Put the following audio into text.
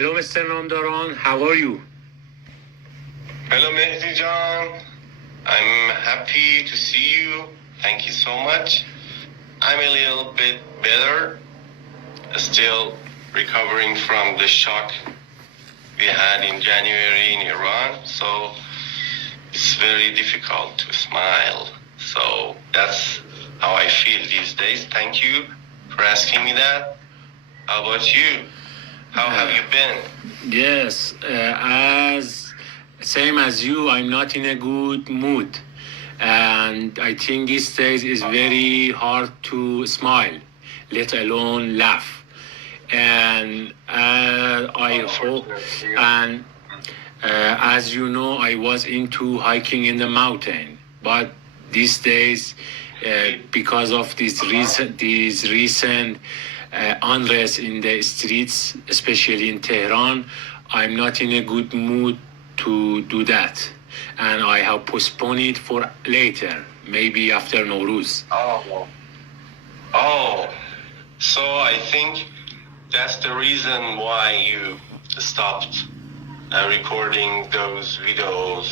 Hello, Mr. Namdaran. How are you? Hello, Mehdi John. I'm happy to see you. Thank you so much. I'm a little bit better, still recovering from the shock we had in January in Iran. So it's very difficult to smile. So that's how I feel these days. Thank you for asking me that. How about you? How have you been? Yes, as same as you, I'm not in a good mood, and I think these days is very hard to smile, let alone laugh. And I hope, and as you know, I was into hiking in the mountain, but these days, because of these recent unrest in the streets, especially in Tehran, I'm not in a good mood to do that, and I have postponed it for later, maybe after Nowruz. Oh, so I think that's the reason why you stopped recording those videos